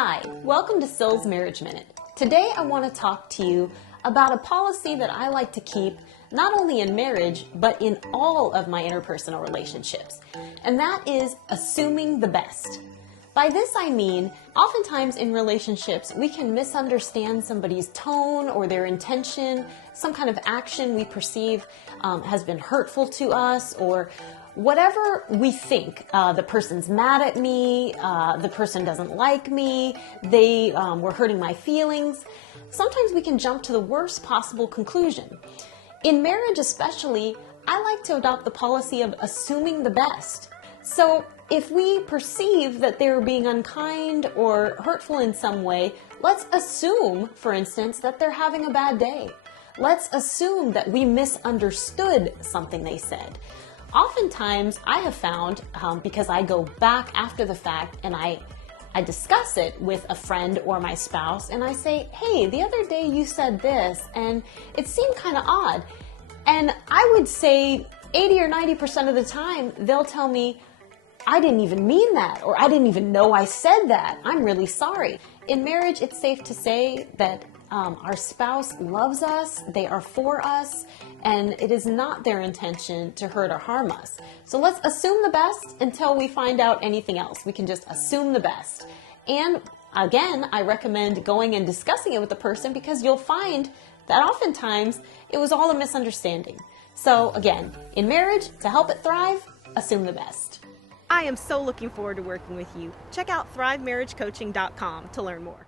Hi, welcome to Syl's Marriage Minute. Today I want to talk to you about a policy that I like to keep not only in marriage, but in all of my interpersonal relationships. And that is assuming the best. By this I mean, oftentimes in relationships, we can misunderstand somebody's tone or their intention, some kind of action we perceive has been hurtful to us, or whatever we think. The person's mad at me, the person doesn't like me, they were hurting my feelings. Sometimes we can jump to the worst possible conclusion. In marriage especially, I like to adopt the policy of assuming the best. So if we perceive that they're being unkind or hurtful in some way, let's assume, for instance, that they're having a bad day. Let's assume that we misunderstood something they said. Oftentimes, I have found, because I go back after the fact and I discuss it with a friend or my spouse, and I say, hey, the other day you said this, and it seemed kind of odd. And I would say 80 or 90% of the time, they'll tell me, I didn't even mean that, or I didn't even know I said that. I'm really sorry. In marriage, it's safe to say that our spouse loves us, they are for us, and it is not their intention to hurt or harm us. So let's assume the best until we find out anything else. We can just assume the best. And again, I recommend going and discussing it with the person, because you'll find that oftentimes it was all a misunderstanding. So again, in marriage, to help it thrive, assume the best. I am so looking forward to working with you. Check out thrivemarriagecoaching.com to learn more.